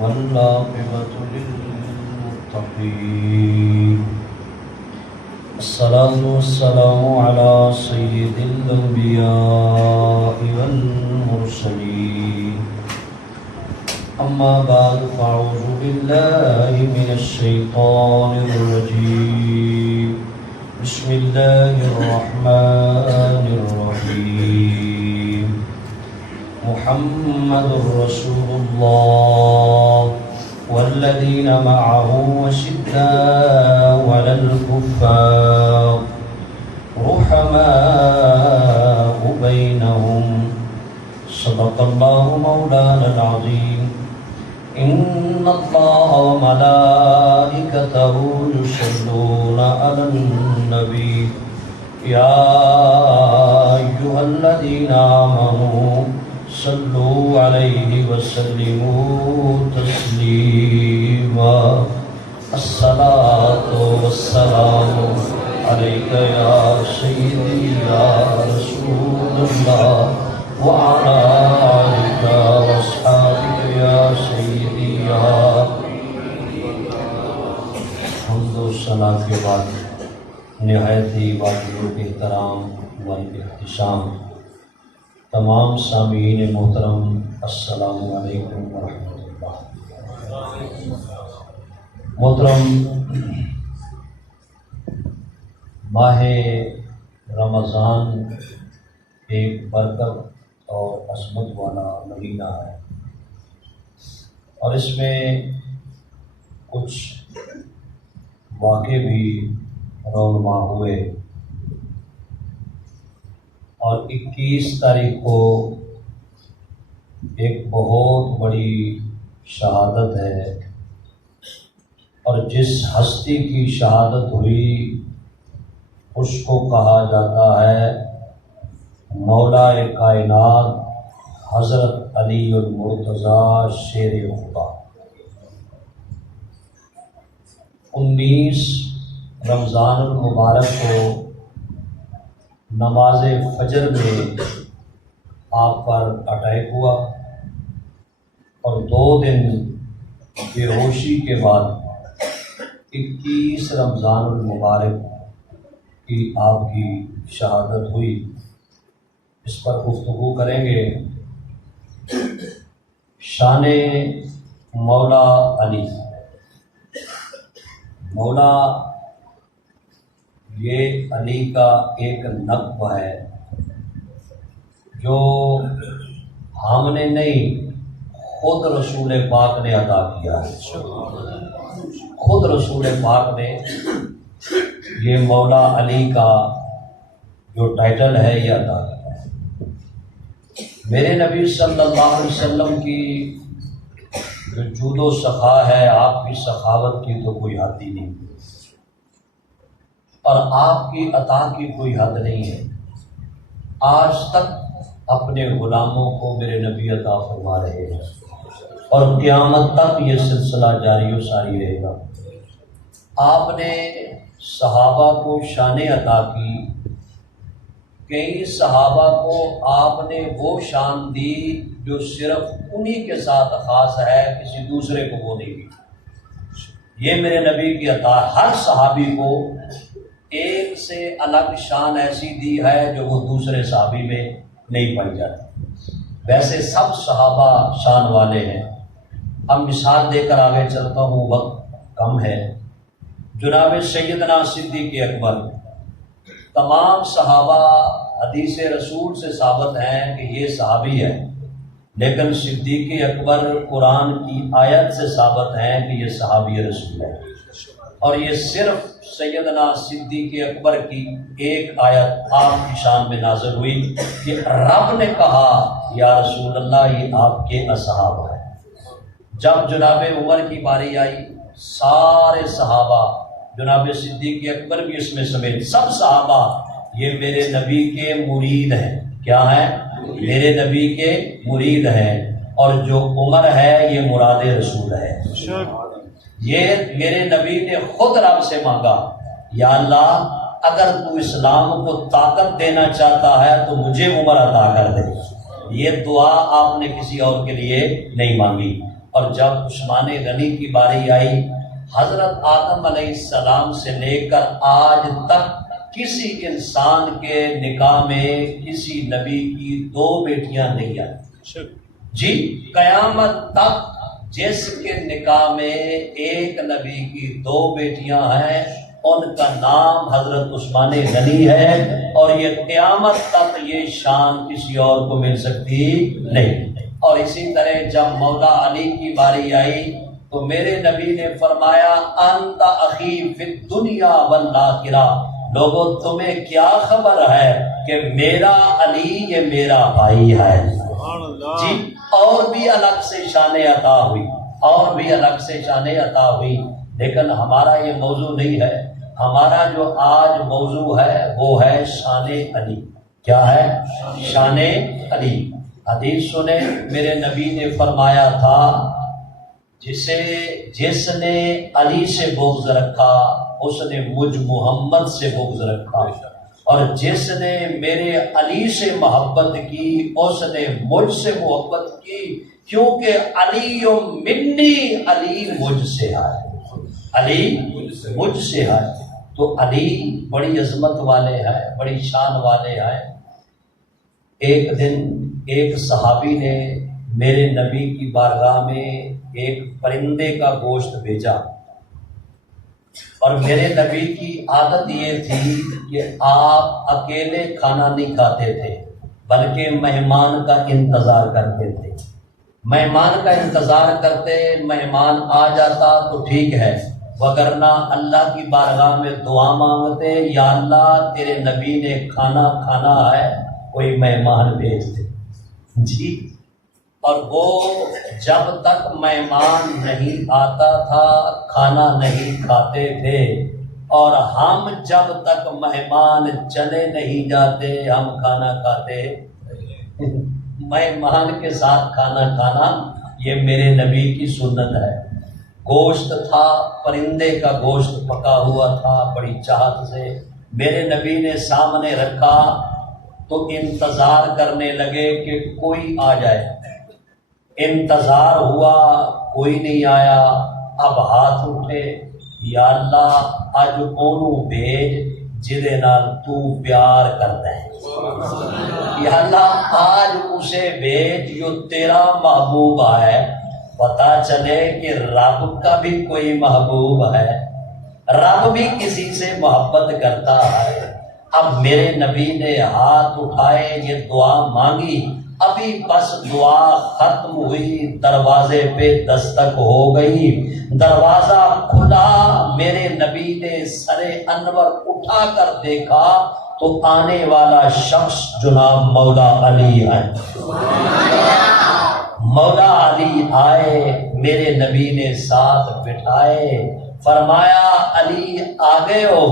والعاقبة للمتقين. الصلاة والسلام على سيد الأنبياء والمرسلين. أما بعد فأعوذ بالله من الشيطان الرجيم. بسم الله الرحمن الرحيم. محمد رسول الله والذين معه أشداء على الكفار رحماء بينهم. صدق الله مولانا العظيم. إن الله وملائكته يصلون على النبي يا أيها الذين آمنوا صلوا عليه وسلموا تسليما. الصلاة والسلام عليك يا سيدي يا رسول الله وعلى آلك وأصحابك يا سيدي يا. حمد و ثنا کے بعد نہایت ہی واجب احترام و احتشام تمام سامعین محترم، السلام علیکم ورحمۃ اللہ۔ محترم، ماہ رمضان ایک برکت اور عظمت والا مہینہ ہے، اور اس میں کچھ واقعے بھی رونما ہوئے، اور 21 تاریخ کو ایک بہت بڑی شہادت ہے، اور جس ہستی کی شہادت ہوئی اس کو کہا جاتا ہے مولا کائنات حضرت علی المرتضیٰ شیر خدا۔ 19 رمضان المبارک کو نماز فجر میں آپ پر اٹیک ہوا، اور 2 دن بے ہوشی کے بعد 21 رمضان المبارک کی آپ کی شہادت ہوئی۔ اس پر گفتگو کریں گے۔ شان مولا علی۔ مولا یہ علی کا ایک نقب ہے جو ہم نے نہیں، خود رسول پاک نے عطا کیا ہے۔ خود رسول پاک نے یہ مولا علی کا جو ٹائٹل ہے یہ عطا کیا ہے۔ میرے نبی صلی اللہ علیہ وسلم کی جو جود و سخا ہے، آپ کی سخاوت کی تو کوئی حد ہی نہیں، اور آپ کی عطا کی کوئی حد نہیں ہے۔ آج تک اپنے غلاموں کو میرے نبی عطا فرما رہے ہیں، اور قیامت تک یہ سلسلہ جاری و ساری رہے گا۔ آپ نے صحابہ کو شان عطا کی، کئی صحابہ کو آپ نے وہ شان دی جو صرف انہی کے ساتھ خاص ہے، کسی دوسرے کو وہ نہیں دی۔ یہ میرے نبی کی عطا، ہر صحابی کو ایک سے الگ شان ایسی دی ہے جو وہ دوسرے صحابی میں نہیں پائی جاتی۔ ویسے سب صحابہ شان والے ہیں۔ اب مثال دے کر آگے چلتا ہوں، وقت کم ہے۔ جناب سیدنا صدیق اکبر، تمام صحابہ حدیث رسول سے ثابت ہیں کہ یہ صحابی ہے، لیکن صدیق اکبر قرآن کی آیت سے ثابت ہیں کہ یہ صحابی رسول ہے، اور یہ صرف سیدنا صدیق اکبر کی ایک آیت آپ کی شان میں نازل ہوئی کہ رب نے کہا یا رسول اللہ یہ آپ کے اصحاب ہیں۔ جب جناب عمر کی باری آئی، سارے صحابہ، جناب صدیق اکبر بھی اس میں سمیت، سب صحابہ یہ میرے نبی کے مرید ہیں۔ کیا ہیں؟ میرے نبی کے مرید ہیں، اور جو عمر ہے یہ مراد رسول ہے۔ یہ میرے نبی نے خود رب سے مانگا، یا اللہ اگر تو اسلام کو طاقت دینا چاہتا ہے تو مجھے عمر عطا کر دے۔ یہ دعا آپ نے کسی اور کے لیے نہیں مانگی، اور جب عثمان غنی کی باری آئی، حضرت آدم علیہ السلام سے لے کر آج تک کسی انسان کے نکاح میں کسی نبی کی 2 بیٹیاں نہیں آئی جی، قیامت تک جس کے نکاح میں ایک نبی کی 2 بیٹیاں ہیں ان کا نام حضرت عثمان غنی ہے، اور یہ قیامت تک یہ شان کسی اور کو مل سکتی نہیں۔ اور اسی طرح جب مولا علی کی باری آئی تو میرے نبی نے فرمایا انت اخی فی الدنیا والآخرہ، لوگوں تمہیں کیا خبر ہے کہ میرا علی یہ میرا بھائی ہے جی۔ اور بھی الگ سے شان عطا ہوئی، اور بھی الگ سے شان عطا ہوئی، لیکن ہمارا یہ موضوع نہیں ہے۔ ہمارا جو آج موضوع ہے وہ ہے شان علی۔ کیا ہے؟ شان علی۔ حدیث سنیں، میرے نبی نے فرمایا تھا جس نے علی سے بغض رکھا اس نے مجھ محمد سے بغض رکھا، اور جس نے میرے علی سے محبت کی اس نے مجھ سے محبت کی، کیونکہ علی منی، علی مجھ سے ہے، علی مجھ سے ہے۔ تو علی بڑی عظمت والے ہیں، بڑی شان والے ہیں۔ ایک دن ایک صحابی نے میرے نبی کی بارگاہ میں ایک پرندے کا گوشت بھیجا، اور میرے نبی کی عادت یہ تھی کہ آپ اکیلے کھانا نہیں کھاتے تھے بلکہ مہمان کا انتظار کرتے تھے۔ مہمان کا انتظار کرتے، مہمان آ جاتا تو ٹھیک ہے، وگرنہ اللہ کی بارگاہ میں دعا مانگتے، یا اللہ تیرے نبی نے کھانا کھانا ہے، کوئی مہمان بھیج دے جی۔ اور وہ جب تک مہمان نہیں آتا تھا کھانا نہیں کھاتے تھے، اور ہم جب تک مہمان چلے نہیں جاتے ہم کھانا کھاتے۔ مہمان کے ساتھ کھانا کھانا یہ میرے نبی کی سنت ہے۔ گوشت تھا، پرندے کا گوشت پکا ہوا تھا، بڑی چاہت سے میرے نبی نے سامنے رکھا تو انتظار کرنے لگے کہ کوئی آ جائے۔ انتظار ہوا، کوئی نہیں آیا۔ اب ہاتھ اٹھے، یا اللہ اج اونوں بھیج جدے نال تو پیار کرتا ہے، یا اللہ آج اسے بھیج جو تیرا محبوب ہے۔ پتا چلے کہ رب کا بھی کوئی محبوب ہے، رب بھی کسی سے محبت کرتا ہے۔ اب میرے نبی نے ہاتھ اٹھائے، یہ دعا مانگی، ابھی بس دعا ختم ہوئی، دروازے پہ دستک ہو گئی، دروازہ کھلا، میرے نبی نے سر انور اٹھا کر دیکھا تو آنے والا شخص جناب مولا علی ہے۔ مولا علی آئے، میرے نبی نے ساتھ بٹھائے، فرمایا علی آ گئے ہو؟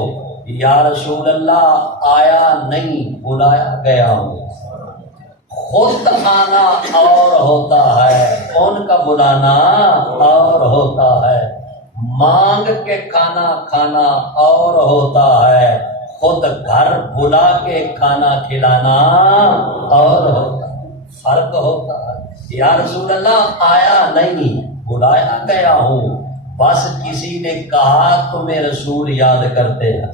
یا رسول اللہ آیا نہیں، بلایا گیا ہوں۔ خود آنا اور ہوتا ہے، ان کا بلانا اور ہوتا ہے، مانگ کے کھانا کھانا اور ہوتا ہے، خود گھر بلا کے کھانا کھلانا اور ہوتا ہے، فرق ہوتا ہے۔ یا رسول اللہ آیا نہیں، بلایا گیا ہوں، بس کسی نے کہا تمہیں رسول یاد کرتے ہیں۔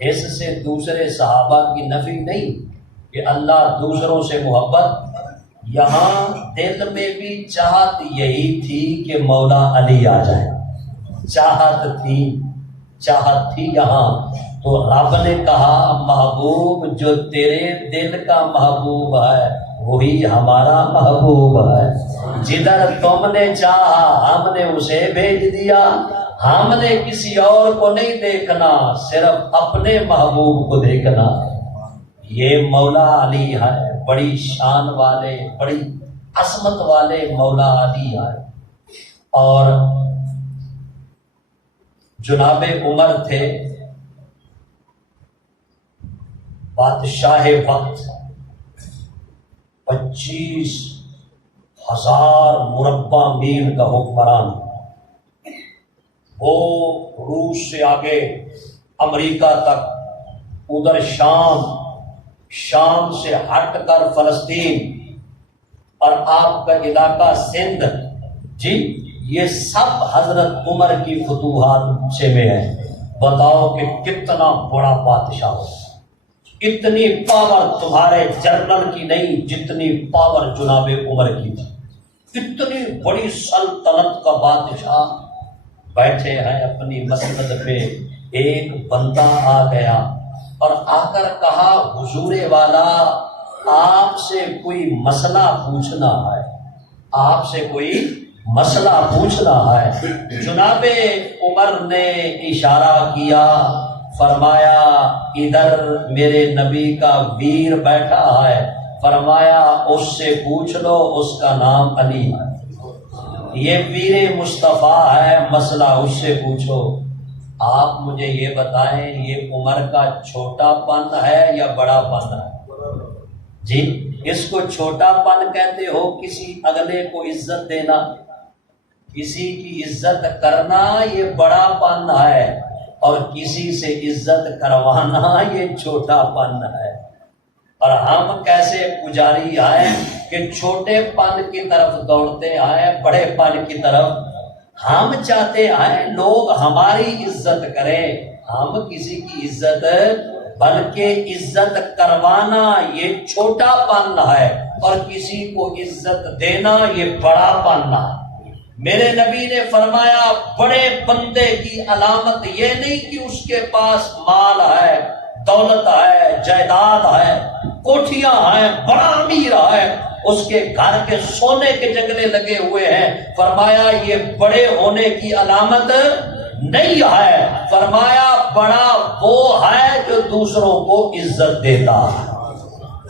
اس سے دوسرے صحابہ کی نفی نہیں کہ اللہ دوسروں سے محبت، یہاں دل میں بھی چاہت یہی تھی کہ مولا علی آ جائے، چاہت تھی یہاں۔ تو رب نے کہا محبوب جو تیرے دل کا محبوب ہے وہی ہمارا محبوب ہے، جدھر تم نے چاہا ہم نے اسے بھیج دیا، ہم نے کسی اور کو نہیں دیکھنا، صرف اپنے محبوب کو دیکھنا۔ یہ مولا علی ہے، بڑی شان والے، بڑی عظمت والے مولا علی ہے۔ اور جناب عمر تھے بادشاہ وقت، 25,000 مربع میل کا حکمران۔ وہ روس سے آگے امریکہ تک، ادھر شام سے ہٹ کر فلسطین، اور آپ کا علاقہ سندھ، جی یہ سب حضرت عمر کی فتوحات سے میں ہے. بتاؤ کہ کتنا بڑا بادشاہ ہو. اتنی پاور تمہارے جنرل کی نہیں جتنی پاور جناب عمر کی تھی. اتنی بڑی سلطنت کا بادشاہ بیٹھے ہیں اپنی مسند پہ. ایک بندہ آ گیا اور آ کر کہا حضور والا آپ سے کوئی مسئلہ پوچھنا ہے, آپ سے کوئی مسئلہ پوچھنا ہے. جناب عمر نے اشارہ کیا, فرمایا ادھر میرے نبی کا ویر بیٹھا ہے, فرمایا اس سے پوچھ لو, اس کا نام علی ہے, یہ ویر مصطفیٰ ہے, مسئلہ اس سے پوچھو. آپ مجھے یہ بتائیں یہ عمر کا چھوٹا پن ہے یا بڑا پن ہے؟ جی اس کو چھوٹا پن کہتے ہو کسی اگلے کو عزت دینا, کسی کی عزت کرنا یہ بڑا پن ہے, اور کسی سے عزت کروانا یہ چھوٹا پن ہے. اور ہم کیسے پجاری آئے کہ چھوٹے پن کی طرف دوڑتے آئے, بڑے پن کی طرف. ہم چاہتے ہیں لوگ ہماری عزت کریں, ہم کسی کی عزت, بلکہ عزت کروانا یہ چھوٹا پن ہے, اور کسی کو عزت دینا یہ بڑا پن ہے. میرے نبی نے فرمایا بڑے بندے کی علامت یہ نہیں کہ اس کے پاس مال ہے, دولت ہے, جائیداد ہے, کوٹھیاں ہیں, بڑا امیر ہے, اس کے گھر کے سونے کے جنگلے لگے ہوئے ہیں. فرمایا یہ بڑے ہونے کی علامت نہیں ہے. فرمایا بڑا وہ ہے جو دوسروں کو عزت دیتا ہے.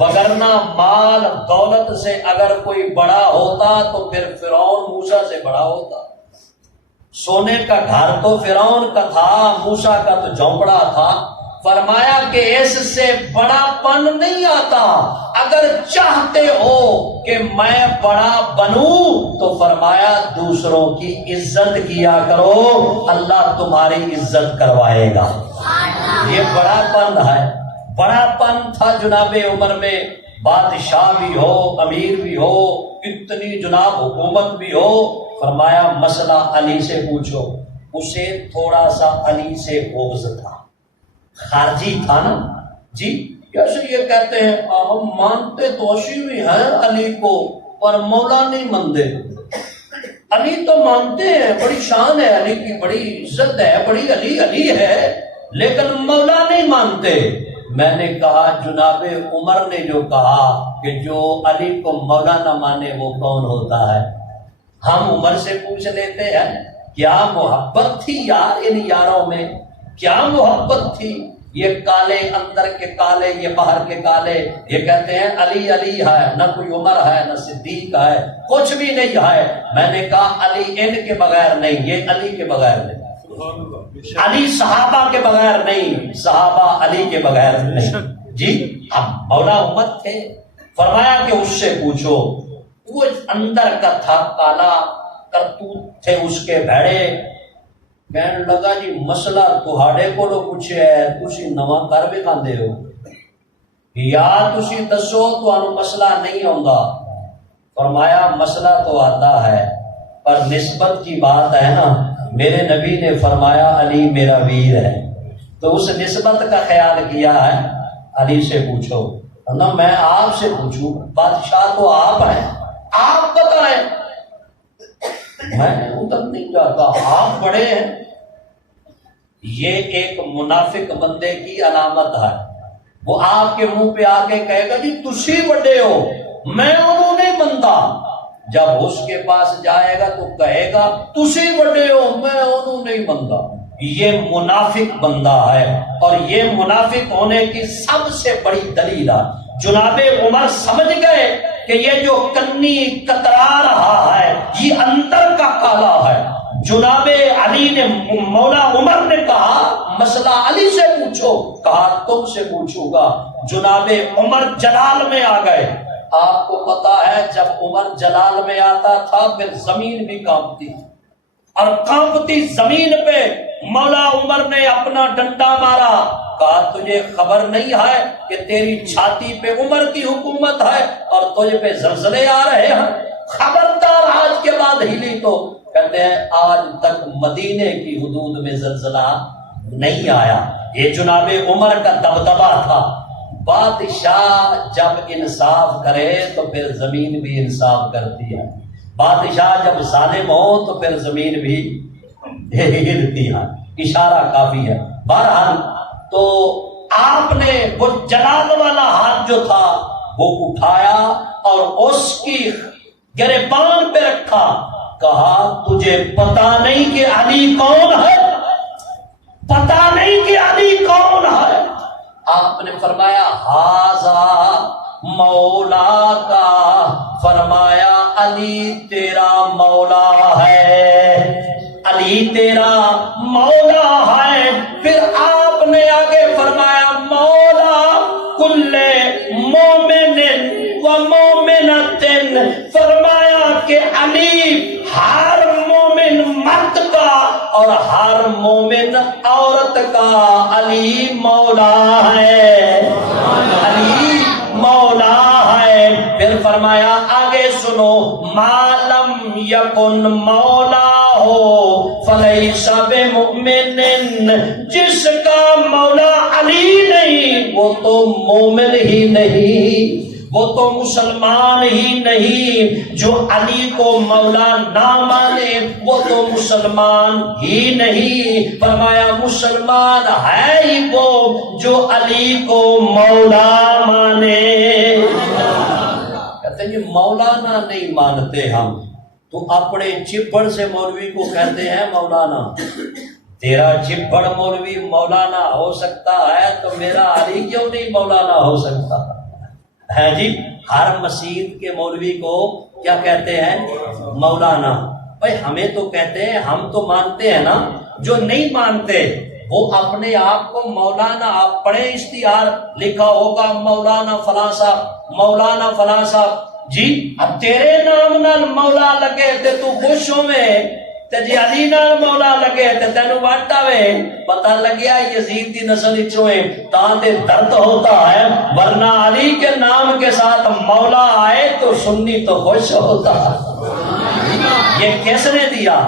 وگرنہ مال دولت سے اگر کوئی بڑا ہوتا تو پھر فرعون موسیٰ سے بڑا ہوتا. سونے کا گھر تو فرعون کا تھا, موسیٰ کا تو جھونپڑا تھا. فرمایا کہ اس سے بڑا پن نہیں آتا. اگر چاہتے ہو کہ میں بڑا بنوں تو فرمایا دوسروں کی عزت کیا کرو, اللہ تمہاری عزت کروائے گا. یہ بڑا پن ہے. بڑا پن تھا جناب عمر میں. بادشاہ بھی ہو, امیر بھی ہو, اتنی جناب حکومت بھی ہو. فرمایا مسئلہ علی سے پوچھو. اسے تھوڑا سا علی سے بغض تھا, خارجی تھا نا. جی کیسے یہ کہتے ہیں ہم مانتے تو اسی بھی ہیں علی کو, پر مولا نہیں مانتے. علی تو مانتے ہیں, بڑی شان ہے علی کی, بڑی عزت ہے, بڑی علی علی ہے, لیکن مولا نہیں مانتے. میں نے کہا جناب عمر نے جو کہا کہ جو علی کو مولا نہ مانے وہ کون ہوتا ہے. ہم عمر سے پوچھ لیتے ہیں کیا محبت تھی یار ان یاروں میں, کیا محبت تھی. یہ کالے اندر کے کالے, یہ باہر کے کالے, یہ کہتے ہیں علی علی ہے, نہ کوئی عمر ہے نہ صدیق ہے, کچھ بھی نہیں ہے. میں نے کہا علی ان کے بغیر نہیں, یہ علی کے بغیر نہیں, علی صحابہ کے بغیر نہیں, صحابہ علی کے بغیر نہیں. جی اب مولا امت تھے. فرمایا کہ اس سے پوچھو. وہ اندر کا تھا کالا, کرتوت تھے اس کے بھڑے. کہنے لگا جی مسئلہ تہاڑے کو پوچھے ہے, تسی نواں کر بھی کھاندے ہو, یا تسی دسو تو مسئلہ نہیں آندا. فرمایا مسئلہ تو آتا ہے پر نسبت کی بات ہے نا. میرے نبی نے فرمایا علی میرا ویر ہے, تو اس نسبت کا خیال کیا ہے. علی سے پوچھو نا, میں آپ سے پوچھوں, بادشاہ تو آپ ہیں, آپ بتائیں. میں ادھر نہیں جاتا, آپ بڑے ہیں. یہ ایک منافق بندے کی علامت ہے. وہ آپ کے منہ پہ آ کے کہے گا جی تسی بڑے ہو, میں انہوں نہیں بنتا. جب اس کے پاس جائے گا تو کہے گا تسی بڑے ہو, میں انہوں نہیں بنتا. یہ منافق بندہ ہے, اور یہ منافق ہونے کی سب سے بڑی دلیل ہے. جناب عمر سمجھ گئے کہ یہ جو کنی کترا رہا ہے یہ اندر کا کالا ہے. جناب علی نے, مولا عمر نے کہا مسئلہ علی سے پوچھو. کہا تم سے پوچھوں گا. جناب عمر جلال میں آ گئے. آپ کو پتا ہے جب عمر جلال میں آتا تھا پھر زمین بھی کانپتی, اور کانپتی زمین پہ مولا عمر نے اپنا ڈنڈا مارا. کہا تجھے خبر نہیں ہے کہ تیری چھاتی پہ عمر کی حکومت ہے اور تجھ پہ زلزلے آ رہے ہیں؟ خبردار آج کے بعد ہلی تو تو کہتے ہیں آج تک مدینے کی حدود میں زلزلہ نہیں آیا. یہ جناب عمر کا دبدبہ تھا. بادشاہ جب انصاف کرے تو پھر زمین بھی انصاف کرتی ہے. بادشاہ جب ظالم ہو تو پھر زمین بھی ہلتی ہے. اشارہ کافی ہے. بہرحال تو آپ نے وہ جلال والا ہاتھ جو تھا وہ اٹھایا اور اس کی گریبان پہ رکھا. کہا تجھے پتا نہیں کہ علی کون ہے؟ پتا نہیں کہ علی کون ہے؟ آپ نے فرمایا ہاذا مولا کا. فرمایا علی تیرا مولا ہے، علی تیرا مولا ہے. پھر آپ نے آگے فرمایا مولا کل مومن و مومنۃ. فرمایا کہ علی ہر مومن مرد کا اور ہر مومن عورت کا علی مولا ہے، علی مولا ہے. پھر فرمایا آگے سنو معلم یکن مولا ہو فلیس بمؤمن. جس کا مولا علی نہیں وہ تو مومن ہی نہیں، وہ تو مسلمان ہی نہیں. جو علی کو مولا نہ مانے وہ تو مسلمان ہی نہیں. فرمایا مسلمان ہے ہی وہ جو علی کو مولا مانے. کہتے ہیں مولانا نہیں مانتے ہم تو اپنے چپڑ سے مولوی کو کہتے ہیں مولانا. تیرا چپڑ مولوی مولانا ہو سکتا ہے تو میرا علی کیوں نہیں مولانا ہو سکتا ہے جی؟ ہر مسجد کے مولوی کو کیا کہتے ہیں؟ مولانا. بھائی ہمیں تو کہتے ہیں، ہم تو مانتے ہیں نا. جو نہیں مانتے وہ اپنے آپ کو مولانا، آپ پڑھیں اشتہار لکھا ہوگا مولانا فلاں صاحب، مولانا فلاں صاحب جی. اب تیرے نام نال مولا لگے تے تو خوش ہوئے تے جی علی نال مولا لگے تے تینوں وٹ آوے. پتہ لگیا یزید دی نسل وچوں ہے تاں تے درد ہوتا ہے، ورنہ علی کے نام کے ساتھ مولا آئے تو سنی تو خوش ہوتا. یہ کس نے دیا؟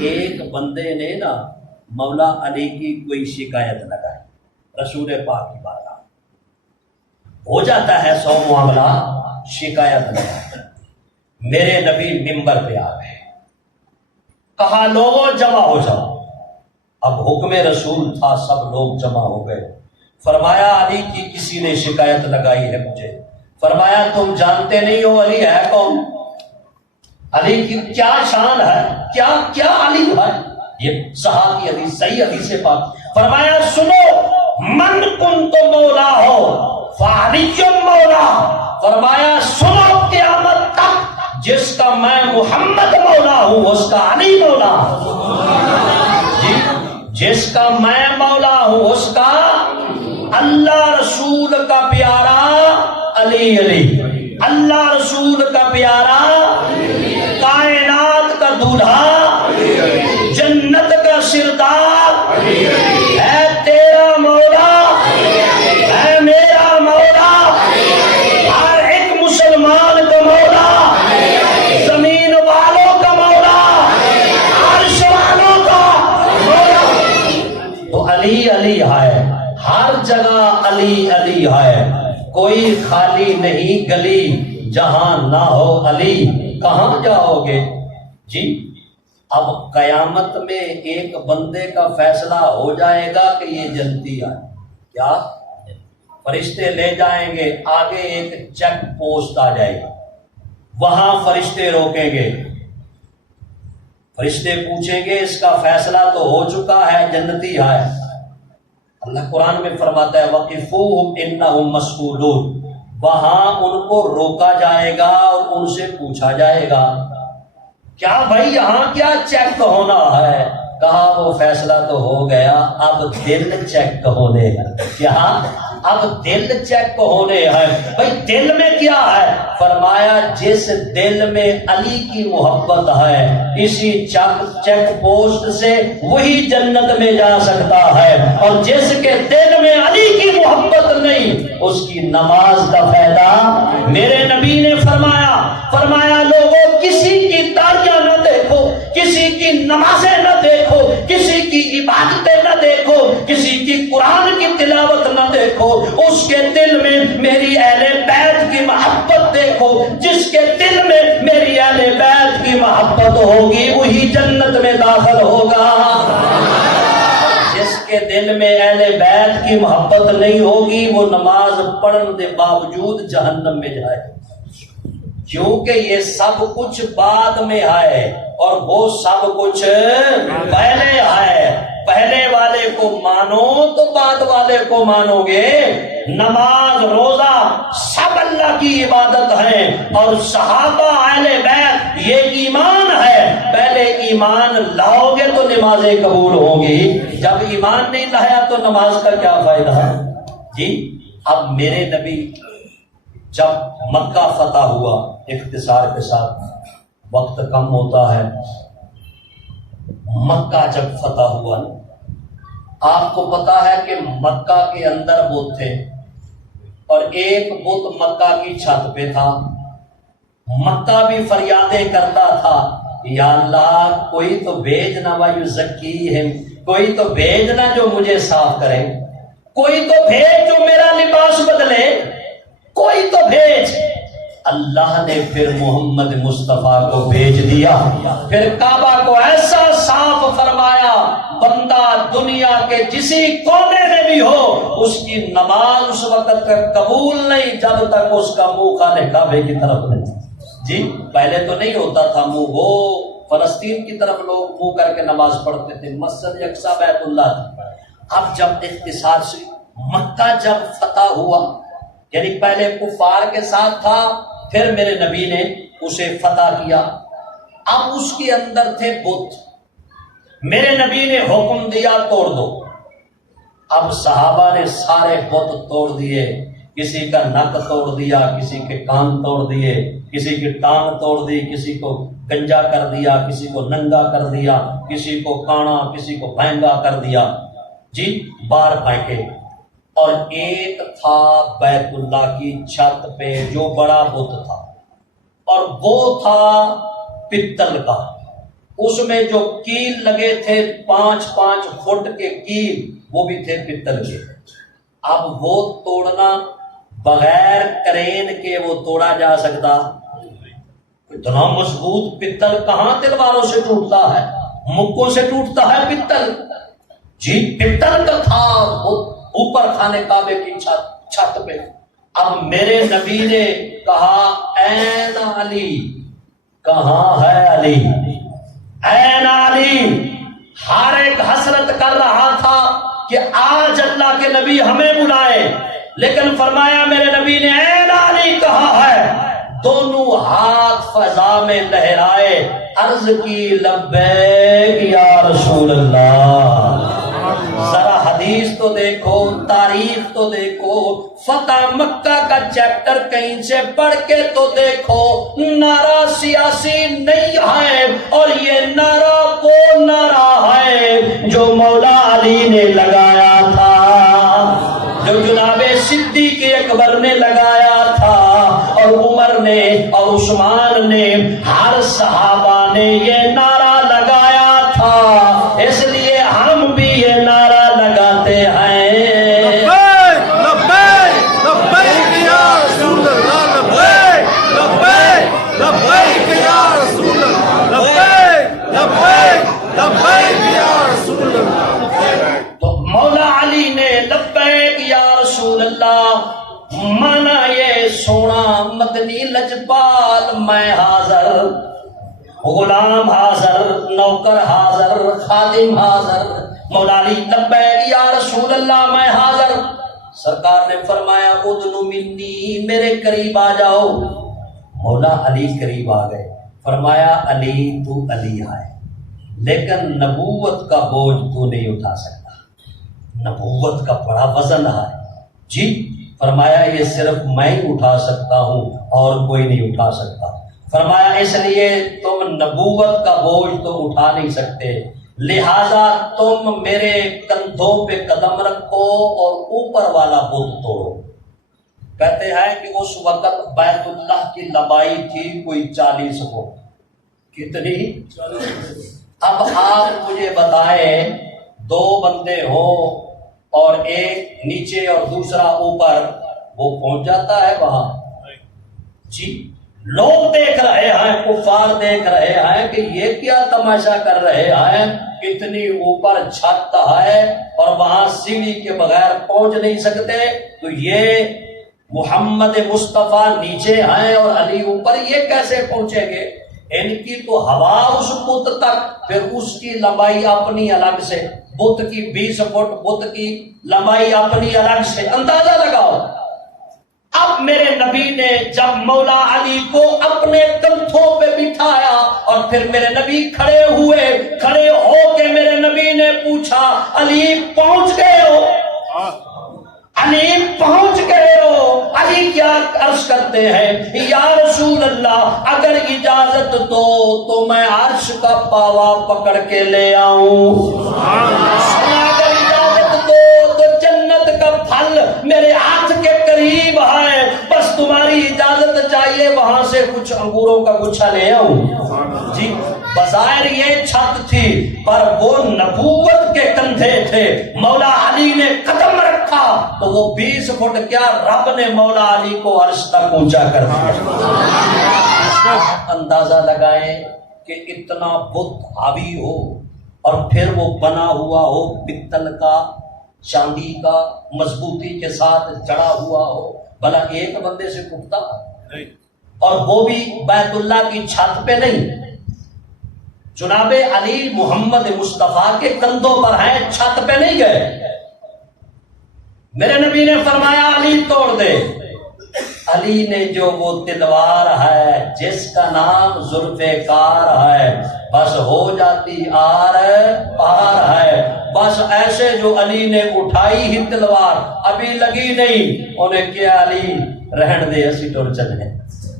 ایک بندے نے نا مولا علی کی کوئی شکایت لگائی رسول پاک کی بارگاہ. ہو جاتا ہے 100 معاملہ. شکایت لگائی، میرے نبی منبر پہ آ گئے، کہا لوگوں جمع ہو جاؤ. اب حکم رسول تھا، سب لوگ جمع ہو گئے. فرمایا علی کی کسی نے شکایت لگائی ہے مجھے. فرمایا تم جانتے نہیں ہو علی ہے کون؟ علی کی کیا شان ہے، کیا کیا علی ہے؟ یہ صحابی حدیث، صحیح حدیث پاک. فرمایا سنو من کنت مولا ہو فعلی مولا. فرمایا سنو قیامت تک جس کا میں محمد مولا ہوں اس کا علی مولا. جی جس کا میں مولا ہوں اس کا اللہ رسول کا پیارا علی. علی اللہ رسول کا پیارا، کائنات کا دولہا، جنت کا سردار ہے تیرا مولا، ہے میرا مولا، ہر ایک مسلمان کا مولا، زمین والوں کا مولا، عرش والوں کا مولا. تو علی علی ہے، ہر جگہ علی علی ہے. کوئی خالی نہیں گلی جہاں نہ ہو علی. کہاں جاؤ گے جی؟ اب قیامت میں ایک بندے کا فیصلہ ہو جائے گا کہ یہ جنتی ہے. کیا فرشتے لے جائیں گے آگے، ایک چیک پوسٹ آ جائے گی، وہاں فرشتے روکیں گے. فرشتے پوچھیں گے اس کا فیصلہ تو ہو چکا ہے، جنتی ہے. اللہ قرآن میں فرماتا ہے وَقِفُوهُمْ إِنَّهُمْ مَسْئُولُونَ. وہاں ان کو روکا جائے گا اور ان سے پوچھا جائے گا کیا بھائی یہاں کیا چیک ہونا ہے؟ کہا وہ فیصلہ تو ہو گیا، اب دل چیک ہونے ہیں. کیا؟ اب دل چیک ہونے ہیں. بھائی دل میں کیا ہے؟ فرمایا جس دل میں علی کی محبت ہے اسی چیک پوسٹ سے وہی جنت میں جا سکتا ہے، اور جس کے دل میں علی کی محبت نہیں اس کی نماز کا فائدہ. میرے نبی نے فرمایا لوگوں کسی کی تاریاں نہ دیکھو، کی نمازیں نہ دیکھو، کسی کی عبادتیں نہ دیکھو، کسی کی قرآن کی تلاوت نہ دیکھو، اس کے دل میں میری اہل بیت کی محبت دیکھو۔ جس کے دل میں میری اہل بیت کی محبت ہوگی وہی جنت میں داخل ہوگا، جس کے دل میں اہل بیت کی محبت نہیں ہوگی وہ نماز پڑھنے کے باوجود جہنم میں جائے، کیونکہ یہ سب کچھ بعد میں آئے اور وہ سب کچھ پہلے آئے۔ پہلے والے کو مانو تو بعد والے کو مانو گے۔ نماز روزہ سب اللہ کی عبادت ہے، اور صحابہ اہل بیت یہ ایمان ہے۔ پہلے ایمان لاؤ گے تو نمازیں قبول ہوں گی، جب ایمان نہیں لایا تو نماز کا کیا فائدہ ہے جی۔ اب میرے نبی جب مکہ فتح ہوا، اختصار کے ساتھ وقت کم ہوتا ہے، مکہ جب فتح ہوا، آپ کو پتا ہے کہ مکہ کے اندر بت تھے، اور ایک بت مکہ کی چھت پہ تھا۔ مکہ بھی فریادیں کرتا تھا، یا اللہ کوئی تو بھیجنا وَيُزَكِّيهِمْ، کوئی تو بھیجنا جو مجھے صاف کرے، کوئی تو بھیج جو میرا لباس بدلے، کوئی تو بھیج۔ اللہ نے پھر محمد مصطفیٰ کو بھیج دیا، پھر کعبہ کو ایسا صاف فرمایا، بندہ دنیا کے کسی کونے میں بھی ہو اس کی نماز اس وقت تک قبول نہیں جب تک اس کا منہ خانہ کعبے کی طرف نہیں۔ جی پہلے تو نہیں ہوتا تھا منہ، وہ فلسطین کی طرف لوگ منہ کر کے نماز پڑھتے تھے، مسجد اقصی بیت اللہ تھا۔ اب جب اختصار سے مکہ جب فتح ہوا، یعنی پہلے کفار کے ساتھ تھا، پھر میرے نبی نے اسے فتح کیا۔ اب اس کے اندر تھے بت، میرے نبی نے حکم دیا توڑ دو۔ اب صحابہ نے سارے بت توڑ دیے، کسی کا نک توڑ دیا، کسی کے کان توڑ دیے، کسی کی ٹانگ توڑ دی، کسی کو گنجا کر دیا، کسی کو ننگا کر دیا، کسی کو کانا، کسی کو بھینگا کر دیا، جی باہر پھینکے۔ اور ایک تھا بیت اللہ کی چھت پہ جو بڑا بت تھا، اور وہ تھا پتل کا، اس میں جو کیل لگے تھے 5-5 فٹ کے کیل، وہ بھی تھے پتل کے۔ اب وہ توڑنا بغیر کرین کے وہ توڑا جا سکتا؟ اتنا مضبوط پتل کہاں تلواروں سے ٹوٹتا ہے، مکوں سے ٹوٹتا ہے پتل، جی پتل کا تھا وہ اوپر خانے کعبے کی چھت پہ۔ اب میرے نبی نے کہا این علی، کہاں ہے علی، این علی۔ ہر ایک حسرت کر رہا تھا کہ آج اللہ کے نبی ہمیں بلائے، لیکن فرمایا میرے نبی نے این علی کہاں ہے، دونوں ہاتھ فضا میں لہرائے، عرض کی لبیک یا رسول اللہ۔ ذرا حدیث تو دیکھو، تاریخ تو دیکھو، فتح مکہ کا چیپٹر کہیں سے پڑھ کے تو دیکھو۔ نعرہ سیاسی نہیں ہے، اور یہ نعرہ وہ نعرہ ہے جو مولا علی نے لگایا تھا، جو جناب صدیق اکبر نے لگایا تھا، اور عمر نے اور عثمان نے، ہر صحابہ نے یہ نعرہ لگایا تھا۔ اس لیے ہم بھی یہ نعرہ لگاتے ہیں، لبیک لبیک لبیک یا رسول اللہ، لبیک لبیک لبیک یا رسول اللہ، لبیک لبیک لبیک یا رسول اللہ۔ تو مولا علی نے لبیک یا رسول اللہ مانا یہ سونا مدنی لجپال، میں حاضر، غلام حاضر، نوکر حاضر، خادم حاضر۔ مولا علی لبیک یا رسول اللہ میں حاضر۔ سرکار نے فرمایا ادنو منی، میرے قریب آ جاؤ۔ مولا علی قریب آ گئے، فرمایا علی تو علی ہے، لیکن نبوت کا بوجھ تو نہیں اٹھا سکتا، نبوت کا بڑا وزن ہے جی۔ فرمایا یہ صرف میں ہی اٹھا سکتا ہوں اور کوئی نہیں اٹھا سکتا۔ فرمایا اس لیے تم نبوت کا بوجھ تو اٹھا نہیں سکتے، لہذا تم میرے کندھوں پہ قدم رکھو اور اوپر والا بت توڑو۔ کہتے ہیں کہ اس وقت بیت اللہ کی لمبائی تھی کوئی 40 فٹ، کتنی؟ اب آپ مجھے بتائیں، دو بندے ہوں اور ایک نیچے اور دوسرا اوپر، وہ پہنچ جاتا ہے وہاں؟ جی لوگ دیکھ رہے ہیں، کفار دیکھ رہے ہیں کہ یہ کیا تماشا کر رہے ہیں، اتنی اوپر چھت ہے اور وہاں سیڑھی کے بغیر پہنچ نہیں سکتے، تو یہ محمد مصطفیٰ نیچے ہیں اور علی اوپر، یہ کیسے پہنچیں گے؟ ان کی تو ہوا اس بت تک، پھر اس کی لمبائی اپنی الگ سے، بت کی 20 فٹ، بت کی لمبائی اپنی الگ سے، اندازہ لگاؤ۔ اب میرے نبی نے جب مولا علی کو اپنے کندھوں پہ بٹھایا اور پھر میرے نبی کھڑے ہوئے، کھڑے ہو کے میرے نبی نے پوچھا، علی پہنچ گئے ہو؟ علی پہنچ گئے ہو؟ علی کیا عرض کرتے ہیں، یا رسول اللہ اگر اجازت دو تو میں عرش کا پاوا پکڑ کے لے آؤں، اگر اجازت دو تو جنت کا پھل میرے ہاتھ کے قریب ہے، بس تمہاری اجازت چاہیے وہاں سے کچھ انگوروں کا گچھا لے آؤں۔ جی بظاہر یہ چھت تھی پر وہ نبوت کے کندھے تھے، مولا علی نے قدم رکھا تو وہ 20 فٹ کیا رب نے مولا علی کو عرش تک اونچا کر دیا۔ اندازہ لگائیں کہ اتنا بت حاوی ہو اور پھر وہ بنا ہوا ہو پتل کا، چاندی کا، مضبوطی کے ساتھ جڑا ہوا ہو، بھلا ایک بندے سے ٹوٹتا؟ اور وہ بھی بیت اللہ کی چھت پہ نہیں، جناب علی محمد مصطفیٰ کے کندھوں پر ہیں، چھت پہ نہیں گئے۔ میرے نبی نے فرمایا علی توڑ دے۔ علی نے جو وہ تلوار ہے جس کا نام ذوالفقار ہے، بس ہو جاتی آر پار ہے، بس ایسے جو علی نے اٹھائی ہی تلوار، ابھی لگی نہیں، انہیں کیا علی رہن دے اسی ٹور چلے،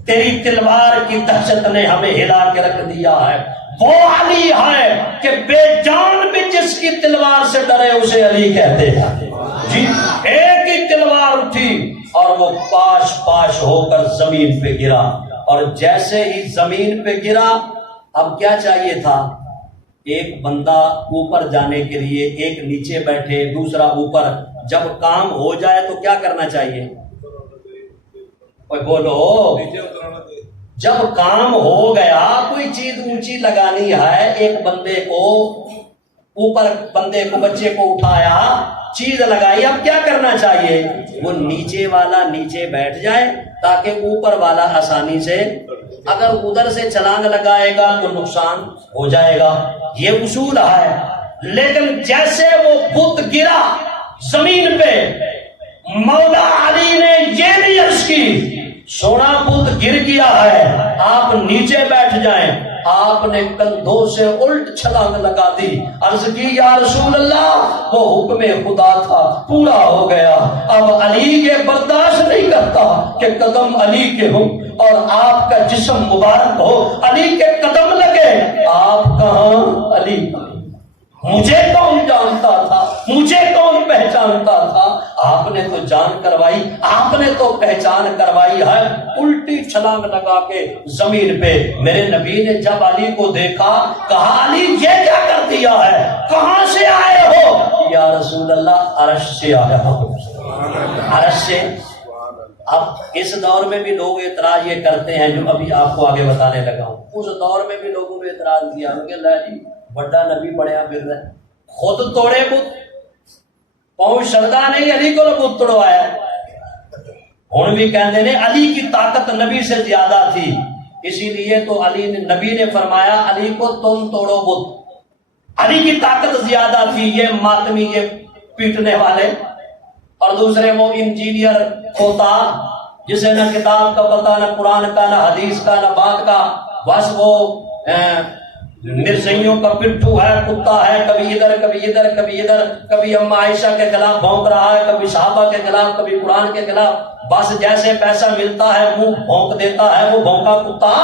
تیری تلوار کی دہشت نے ہمیں ہلا کے رکھ دیا ہے۔ وہ علی ہے کہ بے جان بھی جس کی تلوار سے ڈرے اسے علی کہتے ہیں۔ جی ایک ہی تلوار اٹھی اور وہ پاش پاش ہو کر زمین پہ گرا، اور جیسے ہی زمین پہ گرا، اب کیا چاہیے تھا؟ ایک بندہ اوپر جانے کے لیے، ایک نیچے بیٹھے دوسرا اوپر، جب کام ہو جائے تو کیا کرنا چاہیے؟ بولو، جب کام ہو گیا، کوئی چیز اونچی لگانی ہے، ایک بندے کو اوپر، بندے کو، بچے کو اٹھایا، چیز لگائی، اب کیا کرنا چاہیے؟ وہ نیچے والا نیچے بیٹھ جائے تاکہ اوپر والا آسانی سے، اگر ادھر سے چھلانگ لگائے گا تو نقصان ہو جائے گا، یہ اصول ہے۔ لیکن جیسے وہ بت گرا زمین پہ، مولا علی نے یہ نہیں عرض کی سونا بت گر گیا ہے آپ نیچے بیٹھ جائیں، آپ نے کندھوں سے الٹ چھلانگ لگا دی، عرض کی یا رسول اللہ وہ حکم خدا تھا پورا ہو گیا، اب علی یہ برداشت نہیں کرتا کہ قدم علی کے ہوں اور آپ کا جسم مبارک ہو، علی کے قدم لگے، آپ کہاں علی؟ مجھے کون جانتا تھا، مجھے کون پہچانتا تھا؟ آپ نے تو جان کروائی، آپ نے تو پہچان کروائی ہے، الٹی چھلانگ لگا کے زمین پہ۔ میرے نبی نے جب علی کو دیکھا کہا علی یہ کیا کر دیا ہے، کہاں سے آئے ہو؟ یا رسول اللہ عرش سے آیا ہو، عرش سے۔ اب اس دور میں بھی لوگ اعتراض یہ کرتے ہیں جو ابھی آپ کو آگے بتانے لگا ہوں، اس دور میں بھی لوگوں نے اعتراض کیا کہ اللہ جی بڑا نبی بڑھیا پھر رہے، خود توڑے بت، پہنچ سکتا نہیں علی کو بت توڑوایا۔ ہوں بھی کہتے ہیں علی کی طاقت نبی سے زیادہ تھی، اسی لیے تو علی نے، نبی نے فرمایا علی کو تم توڑو بت، علی کی طاقت زیادہ تھی۔ یہ ماتمی، یہ پیٹنے والے، اور دوسرے وہ انجینئر ہوتا جسے نہ کتاب کا پتہ، نہ قرآن کا، نہ حدیث کا، نہ بات کا، بس وہ مرزائیوں کا پٹھو ہے، کتا ہے، کبھی ادھر کبھی ادھر کبھی ادھر، کبھی اما عائشہ کے خلاف بھونک رہا ہے، کبھی صحابہ کے خلاف، کبھی قرآن کے خلاف، بس جیسے پیسہ ملتا ہے منہ بھونک دیتا ہے وہ بھونکا کتا۔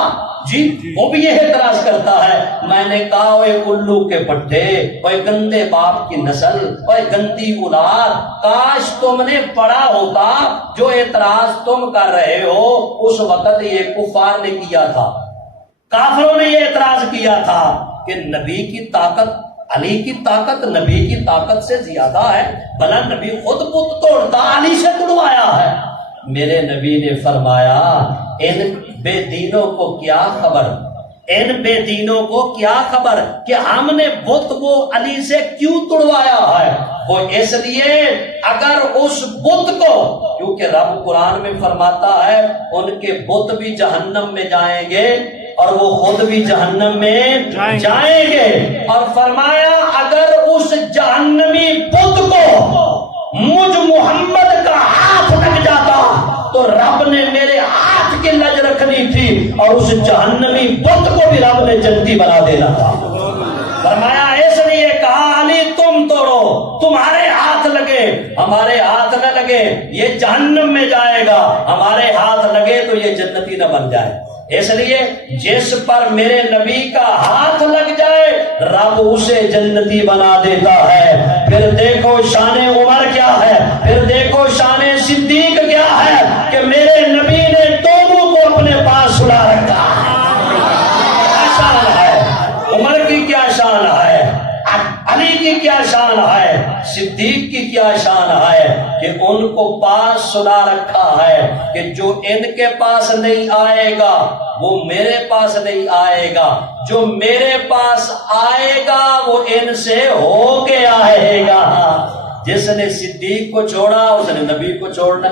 جی وہ بھی یہ اعتراض کرتا ہے۔ میں نے کہا اوے الو کے پٹھے، اوے گندے باپ کی نسل، اوے گندی اولاد، کاش تم نے پڑھا ہوتا جو اعتراض تم کر رہے ہو اس وقت یہ کفار نے کیا تھا، کافروں نے یہ اعتراض کیا تھا کہ نبی کی طاقت، علی کی طاقت نبی کی طاقت سے زیادہ ہے، بھلا نبی خود بت توڑتا، علی سے توڑوایا ہے۔ میرے نبی نے فرمایا ان بے دینوں کو کیا خبر، ان بے دینوں کو کیا خبر کہ ہم نے بت وہ علی سے کیوں توڑوایا ہے؟ وہ اس لیے اگر اس بت کو، کیونکہ رب قرآن میں فرماتا ہے ان کے بت بھی جہنم میں جائیں گے اور وہ خود بھی جہنم میں جائیں گے، اور فرمایا اگر اس جہنمی بت کو مجھ محمد کا ہاتھ لگ جاتا تو رب نے میرے ہاتھ کی لج رکھنی تھی اور اس جہنمی بت کو بھی رب نے جنتی بنا دینا تھا۔ فرمایا اس لیے کہا علی تم توڑو، تمہارے ہاتھ لگے ہمارے ہاتھ نہ لگے یہ جہنم میں جائے گا، ہمارے ہاتھ لگے تو یہ جنتی نہ بن جائے۔ اس لیے جس پر میرے نبی کا ہاتھ لگ جائے رب اسے جنتی بنا دیتا ہے۔ پھر دیکھو شان عمر کیا ہے، پھر دیکھو شان صدیق کیا ہے کہ میرے نبی نے دونوں کو اپنے پاس سلا رکھا۔ کیا شان ہے عمر کی، کیا شان ہے علی کی، کیا شان ہے صدیق کی، کیا شان ہے کہ ان کو پاس سلا رکھا ہے کہ جو ان کے پاس نہیں آئے گا وہ میرے پاس نہیں آئے گا، جو میرے پاس آئے گا وہ ان سے ہو کے آئے گا۔ جس نے صدیق کو چھوڑا اس نے نبی کو چھوڑنا۔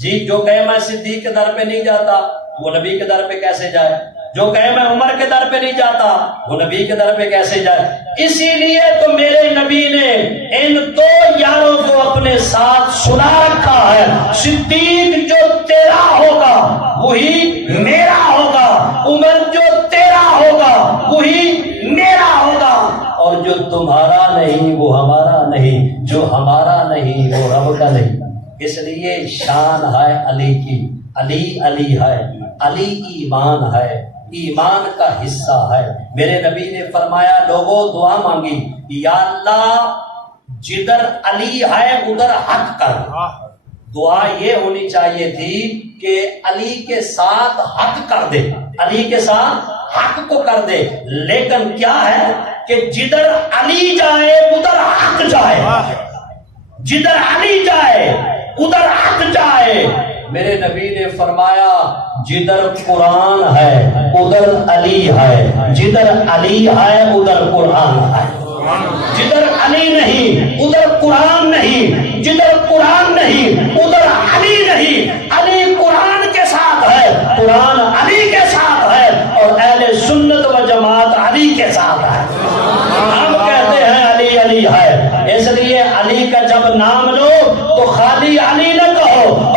جی جو کہے میں صدیق کے در پہ نہیں جاتا وہ نبی کے در پہ کیسے جائے؟ جو کہے میں عمر کے در پہ نہیں جاتا وہ نبی کے در پہ کیسے جائے؟ اسی لیے تو میرے نبی نے ان دو یاروں کو اپنے ساتھ سنا رکھا ہے۔ صدیق جو تیرا ہوگا وہی میرا ہوگا، عمر جو تیرا ہوگا وہی میرا ہوگا، اور جو تمہارا نہیں وہ ہمارا نہیں، جو ہمارا نہیں وہ رب کا نہیں۔ اس لیے شان ہے علی کی، علی علی ہے، علی ایمان ہے، ایمان کا حصہ ہے۔ میرے نبی نے فرمایا لوگوں دعا مانگی یا اللہ جدھر علی ہے ادھر حق کر۔ دعا یہ ہونی چاہیے تھی کہ علی کے ساتھ حق کر دے، علی کے ساتھ حق کو کر دے، لیکن کیا ہے کہ جدھر علی جائے ادھر حق جائے، جدھر علی جائے ادھر حق جائے۔ میرے نبی نے فرمایا جدھر قرآن ہے ادھر علی ہے، جدھر علی ہے ادھر قرآن ہے، جدھر علی نہیں ادھر قرآن نہیں، جدھر قرآن نہیں ادھر علی نہیں۔ علی قرآن کے ساتھ ہے، قرآن علی کے ساتھ ہے، اور اہل سنت و جماعت علی کے ساتھ ہے۔ ہم کہتے ہیں علی علی ہے، اس لیے علی کا جب نام لو تو خالی علی نہ کہو،